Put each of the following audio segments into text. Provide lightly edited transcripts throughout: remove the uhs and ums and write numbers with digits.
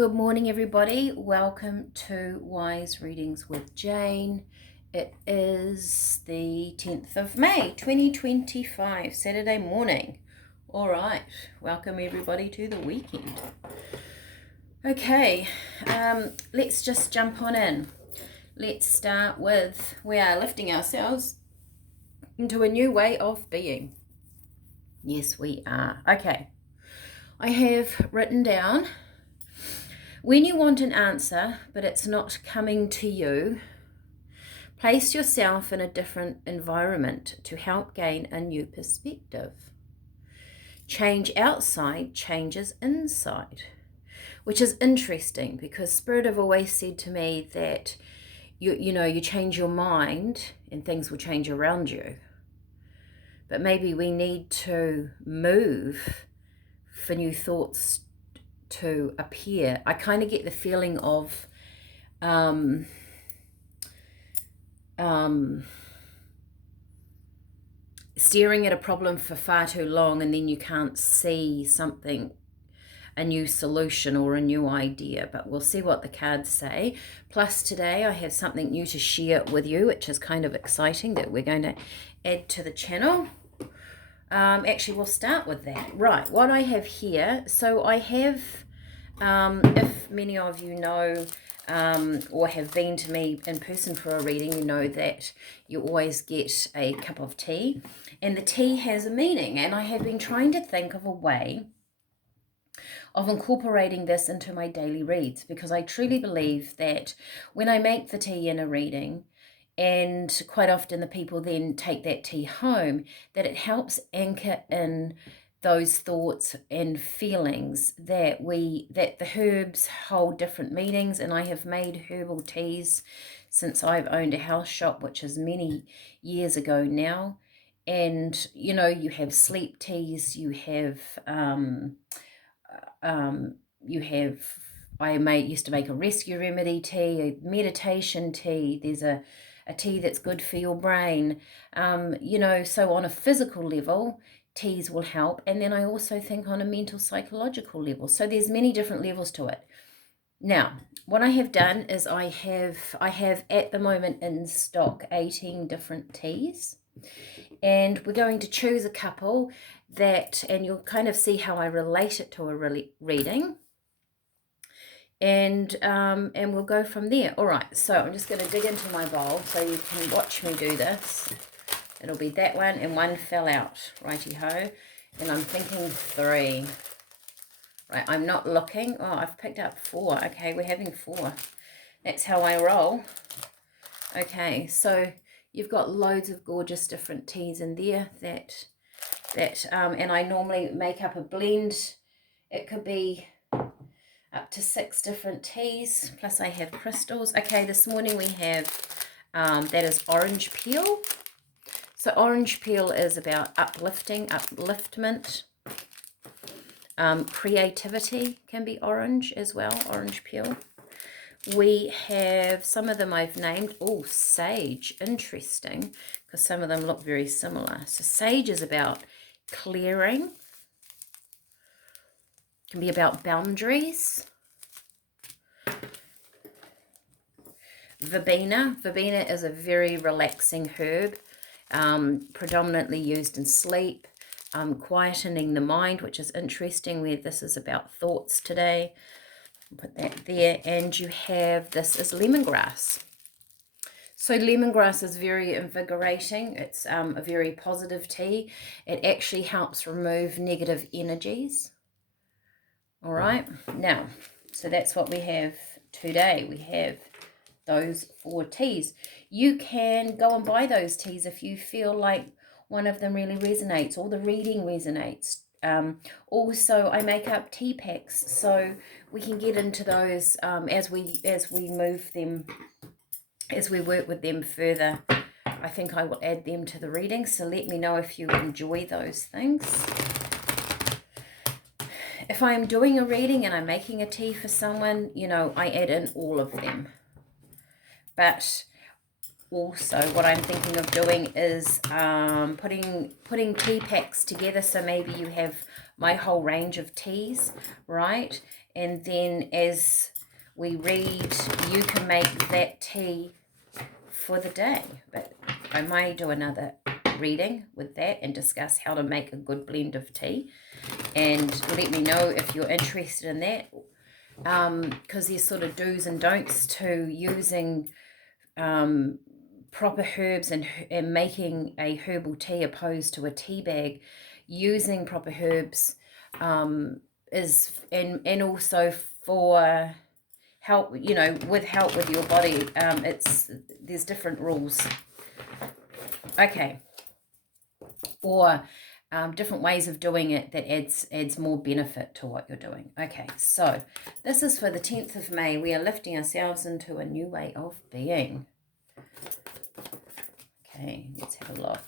Good morning, everybody. Welcome to Wise Readings with Jane. It is the 10th of May, 2025, Saturday morning. All right, welcome everybody to the weekend. Okay, let's just jump on in. Let's start with we are lifting ourselves into a new way of being. Yes, we are. Okay, I have written down, when you want an answer, but it's not coming to you, place yourself in a different environment to help gain a new perspective. Change outside changes inside, which is interesting because Spirit have always said to me that you change your mind and things will change around you. But maybe we need to move for new thoughts to appear. I kind of get the feeling of staring at a problem for far too long and then you can't see something, a new solution or a new idea. But we'll see what the cards say. Plus today I have something new to share with you, which is kind of exciting that we're going to add to the channel. Actually, we'll start with that. Right, what I have here, so I have, if many of you know or have been to me in person for a reading, you know that you always get a cup of tea, and the tea has a meaning, and I have been trying to think of a way of incorporating this into my daily reads, because I truly believe that when I make the tea in a reading, and quite often the people then take that tea home, that it helps anchor in those thoughts and feelings that the herbs hold different meanings. And I have made herbal teas since I've owned a house shop, which is many years ago now. And you know, you have sleep teas, you have I used to make a rescue remedy tea, a meditation tea. There's a tea that's good for your brain. So on a physical level, teas will help. And then I also think on a mental psychological level. So there's many different levels to it. Now, what I have done is I have at the moment in stock 18 different teas. And we're going to choose a couple that, and you'll kind of see how I relate it to a reading. And we'll go from there. All right, so I'm just going to dig into my bowl so you can watch me do this. It'll be that one, and one fell out, righty-ho. And I'm thinking 3. Right, I'm not looking. Oh, I've picked up 4. Okay, we're having 4. That's how I roll. Okay, so you've got loads of gorgeous different teas in there and I normally make up a blend. It could be up to 6 different teas, plus I have crystals. Okay, this morning we have, that is orange peel. So orange peel is about upliftment. Creativity can be orange as well, orange peel. We have, some of them I've named, sage, interesting, because some of them look very similar. So sage is about clearing, can be about boundaries. Verbena is a very relaxing herb, predominantly used in sleep, quietening the mind, which is interesting, where this is about thoughts today. Put that there. And you have, this is lemongrass. So lemongrass is very invigorating. It's a very positive tea. It actually helps remove negative energies. All right, now, so that's what we have today. We have those 4 teas. You can go and buy those teas if you feel like one of them really resonates or the reading resonates. Also, I make up tea packs, so we can get into those as we move them, as we work with them further. I think I will add them to the reading, so let me know if you enjoy those things. If I'm doing a reading and I'm making a tea for someone, I add in all of them. But also what I'm thinking of doing is putting tea packs together, so maybe you have my whole range of teas, right? And then as we read, you can make that tea for the day. But I may do another reading with that and discuss how to make a good blend of tea. And let me know if you're interested in that. Because there's sort of do's and don'ts to using proper herbs and making a herbal tea opposed to a tea bag. Using proper herbs is and also for help, you know, with help with your body. There's different rules. Okay. Or different ways of doing it that adds more benefit to what you're doing. Okay, so this is for the 10th of May. We are lifting ourselves into a new way of being. Okay, let's have a look.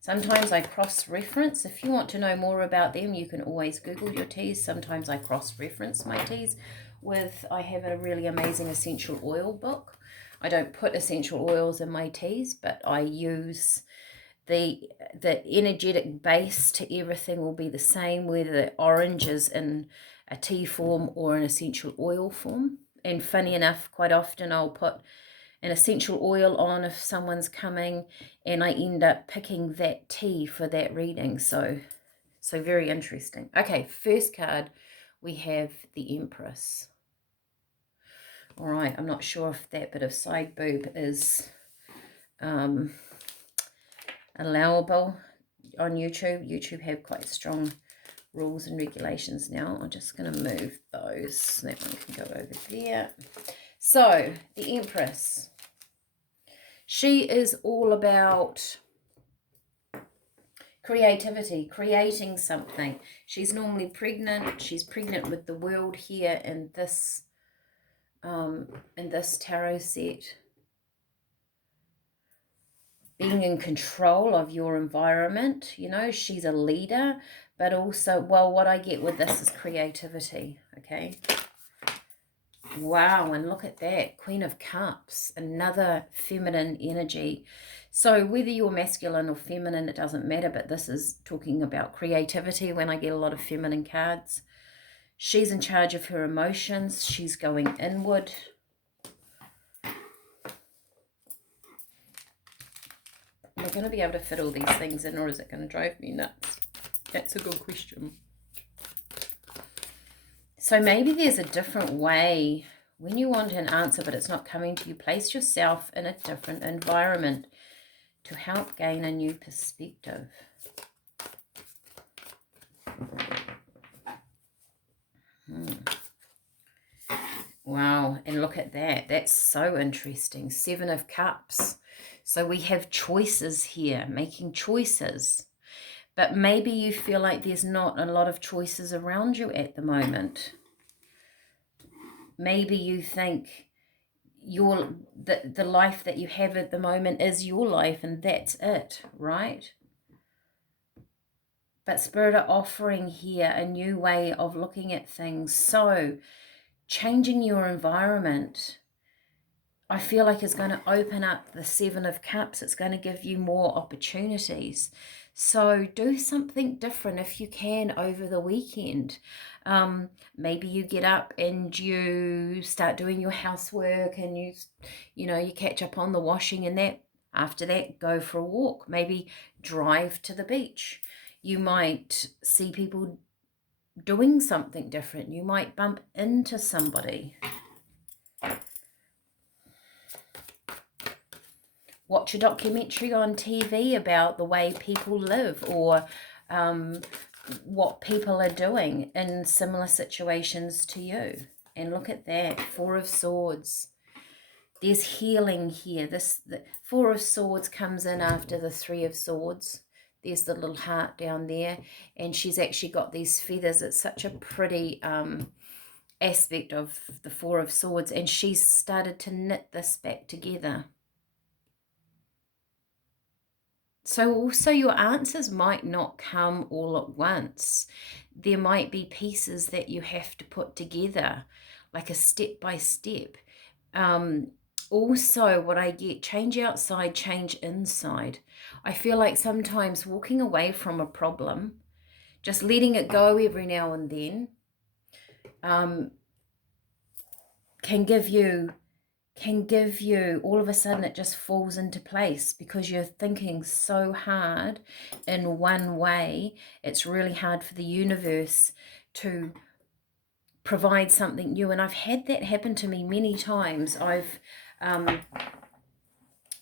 Sometimes I cross-reference. If you want to know more about them, you can always Google your teas. Sometimes I cross-reference my teas with, I have a really amazing essential oil book. I don't put essential oils in my teas, but I use the energetic base to everything will be the same, whether the orange is in a tea form or an essential oil form. And funny enough, quite often I'll put an essential oil on if someone's coming, and I end up picking that tea for that reading. So very interesting. Okay, first card, we have the Empress. All right, I'm not sure if that bit of side boob is allowable on YouTube. YouTube have quite strong rules and regulations now. I'm just going to move those. That one can go over there. So, the Empress. She is all about creativity, creating something. She's normally pregnant. She's pregnant with the world here in this tarot set. Being in control of your environment, you know, she's a leader, but also, well, what I get with this is creativity, okay? Wow, and look at that, Queen of Cups, another feminine energy. So whether you're masculine or feminine, it doesn't matter, but this is talking about creativity when I get a lot of feminine cards. She's in charge of her emotions. She's going inward. Am I going to be able to fit all these things in, or is it going to drive me nuts? That's a good question. So maybe there's a different way when you want an answer, but it's not coming to you. Place yourself in a different environment to help gain a new perspective. Wow, and look at that. That's so interesting. 7 of Cups. So we have choices here, making choices. But maybe you feel like there's not a lot of choices around you at the moment. Maybe you think the life that you have at the moment is your life and that's it, right? But Spirit are offering here a new way of looking at things. So changing your environment, I feel like is going to open up the 7 of Cups. It's going to give you more opportunities. So do something different if you can over the weekend. Maybe you get up and you start doing your housework and you catch up on the washing, and that after that go for a walk. Maybe drive to the beach. You might see people doing something different. You might bump into somebody. Watch a documentary on TV about the way people live, or what people are doing in similar situations to you. And look at that, 4 of Swords. There's healing here. The 4 of Swords comes in after the 3 of Swords. There's the little heart down there, and she's actually got these feathers. It's such a pretty aspect of the 4 of Swords, and she's started to knit this back together. So also your answers might not come all at once. There might be pieces that you have to put together, like a step-by-step. Also, what I get, change outside, change inside. I feel like sometimes walking away from a problem, just letting it go every now and then, can give you all of a sudden it just falls into place because you're thinking so hard in one way. It's really hard for the universe to provide something new. And I've had that happen to me many times. I've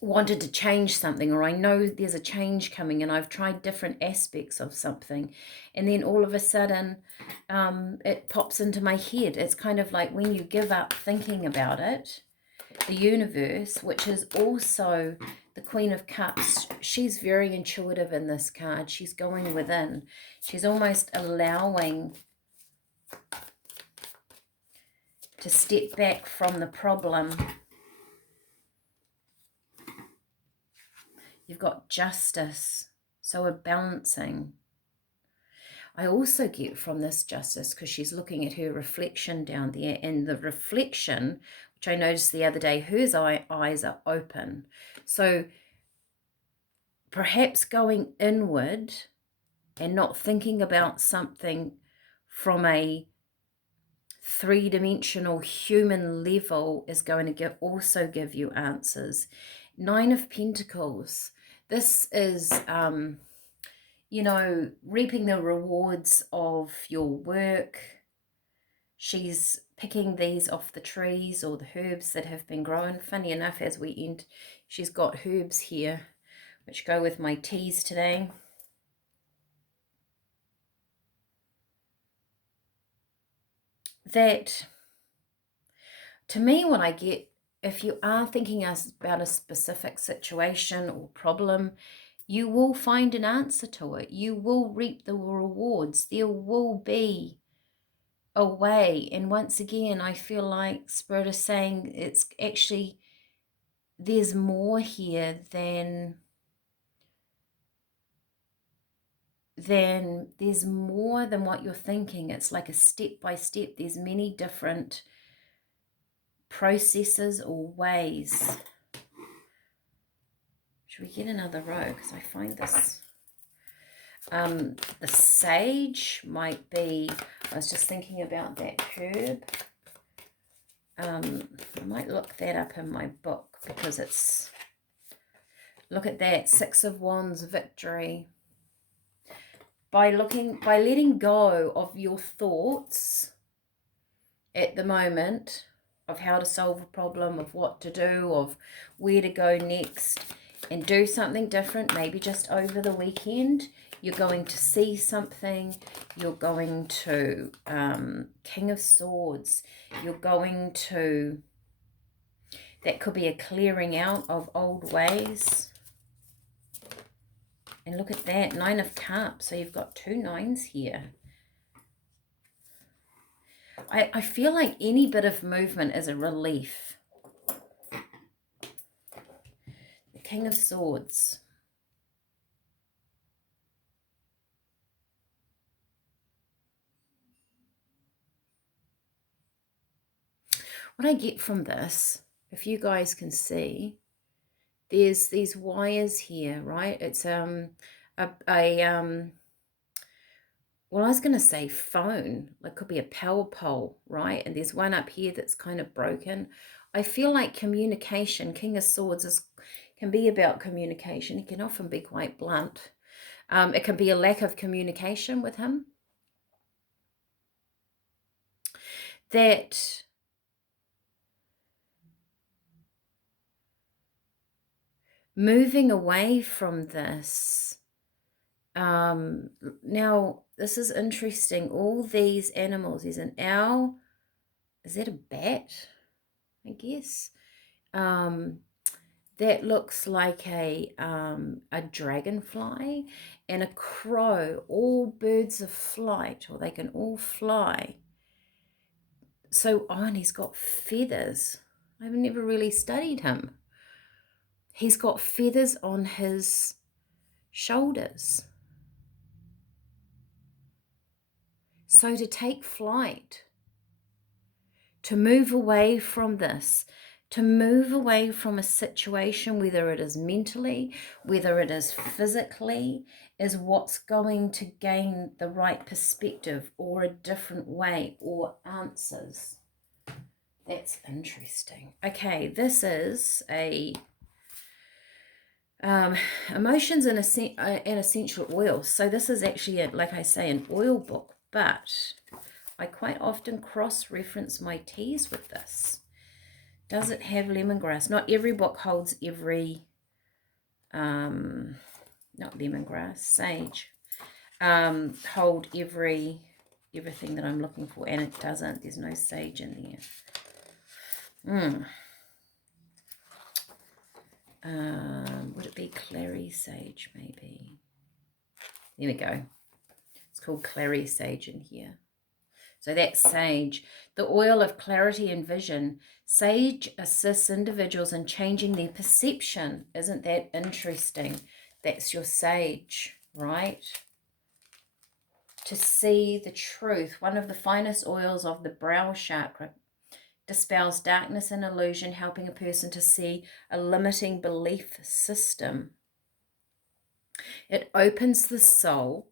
wanted to change something, or I know there's a change coming, and I've tried different aspects of something, and then all of a sudden it pops into my head. It's kind of like when you give up thinking about it, the universe, which is also the Queen of Cups, she's very intuitive in this card. She's going within. She's almost allowing to step back from the problem. You've got Justice, so a balancing. I also get from this Justice, because she's looking at her reflection down there, and the reflection, which I noticed the other day, her eyes are open. So perhaps going inward and not thinking about something from a three-dimensional human level is going to also give you answers. Nine of Pentacles. This is, you know, reaping the rewards of your work. She's picking these off the trees or the herbs that have been grown. Funny enough, as we end, she's got herbs here, which go with my teas today. That, to me, what I get, if you are thinking about a specific situation or problem, you will find an answer to it. You will reap the rewards. There will be a way. And once again, I feel like Spirit is saying it's actually, there's more here than there's more than what you're thinking. It's like a step by step. There's many different processes or ways. Should we get another row? Because I find this, the sage might be, I was just thinking about that herb. I might look that up in my book, because it's, look at that, Six of Wands, victory. By letting go of your thoughts at the moment of how to solve a problem, of what to do, of where to go next, and do something different, maybe just over the weekend, you're going to see something. You're going to, King of Swords, you're going to, that could be a clearing out of old ways. And look at that, Nine of Cups. So you've got two nines here. I feel like any bit of movement is a relief. The King of Swords. What I get from this, if you guys can see, there's these wires here, right? It's well, I was going to say phone, like could be a power pole, right? And there's one up here that's kind of broken. I feel like communication, King of Swords can be about communication. It can often be quite blunt. It can be a lack of communication with him. That moving away from this, now this is interesting. All these animals, there's an owl. Is that a bat? I guess. That looks like a dragonfly and a crow. All birds of flight, or they can all fly. So, oh, and he's got feathers. I've never really studied him. He's got feathers on his shoulders. So to take flight, to move away from this, to move away from a situation, whether it is mentally, whether it is physically, is what's going to gain the right perspective or a different way or answers. That's interesting. Okay, this is a emotions and essential oils. So this is actually, like I say, an oil book, but I quite often cross-reference my teas with this. Does it have lemongrass? Not every book holds every, not lemongrass, sage, hold everything that I'm looking for, and it doesn't. There's no sage in there. Would it be clary sage, maybe? There we go. It's called clary sage in here. So that's sage, the oil of clarity and vision. Sage assists individuals in changing their perception. Isn't that interesting? That's your sage, right? To see the truth. One of the finest oils of the brow chakra. Dispels darkness and illusion, helping a person to see a limiting belief system. It opens the soul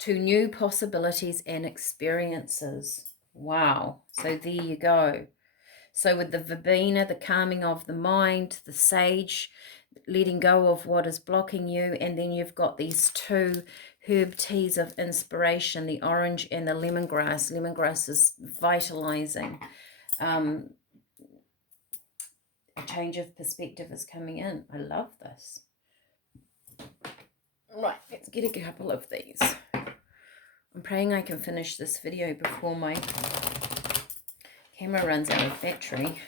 to new possibilities and experiences. Wow. So there you go. So with the verbena, the calming of the mind, the sage, letting go of what is blocking you, and then you've got these two herb teas of inspiration, the orange and the lemongrass. Lemongrass is vitalizing. A change of perspective is coming in. I love this. Right, let's get a couple of these. I'm praying I can finish this video before my camera runs out of battery.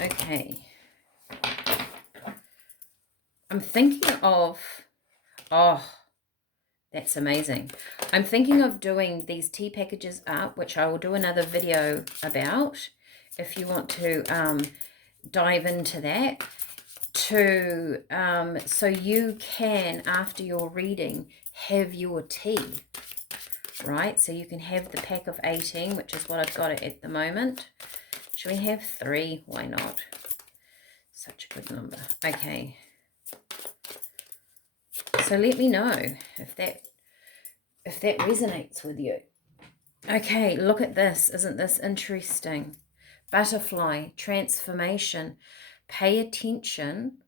Okay. I'm thinking of, oh, that's amazing. I'm thinking of doing these tea packages up, which I will do another video about if you want to dive into that. So you can, after your reading, have your tea, right? So you can have the pack of 18, which is what I've got at the moment. Should we have 3? Why not? Such a good number. Okay. So let me know if that resonates with you. Okay, look at this. Isn't this interesting? Butterfly, transformation. Pay attention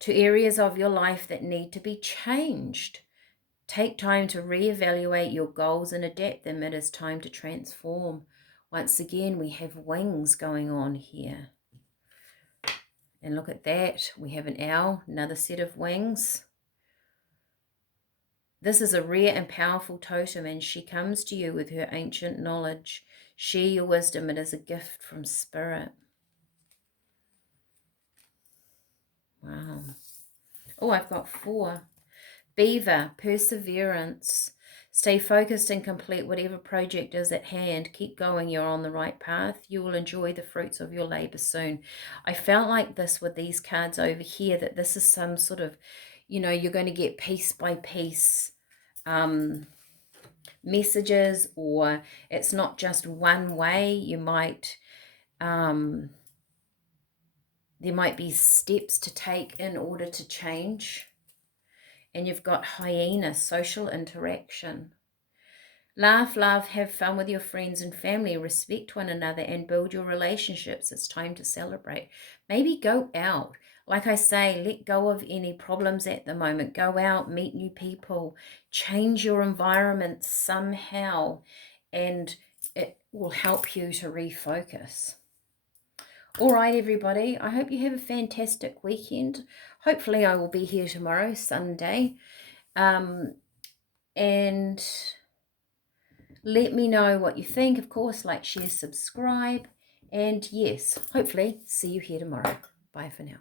to areas of your life that need to be changed. Take time to reevaluate your goals and adapt them. It is time to transform. Once again, we have wings going on here. And look at that. We have an owl, another set of wings. This is a rare and powerful totem, and she comes to you with her ancient knowledge. Share your wisdom. It is a gift from Spirit. Wow. Oh, I've got 4. Beaver, perseverance. Stay focused and complete whatever project is at hand. Keep going. You're on the right path. You will enjoy the fruits of your labor soon. I felt like this with these cards over here, that this is some sort of, you know, you're going to get piece by piece messages, or it's not just one way. You might there might be steps to take in order to change. And you've got hyena, social interaction. Laugh, laugh, have fun with your friends and family, respect one another and build your relationships. It's time to celebrate. Maybe go out. Like I say, let go of any problems at the moment. Go out, meet new people, change your environment somehow, and it will help you to refocus. All right, everybody. I hope you have a fantastic weekend. Hopefully I will be here tomorrow, Sunday. And let me know what you think. Of course, like, share, subscribe. And yes, hopefully see you here tomorrow. Bye for now.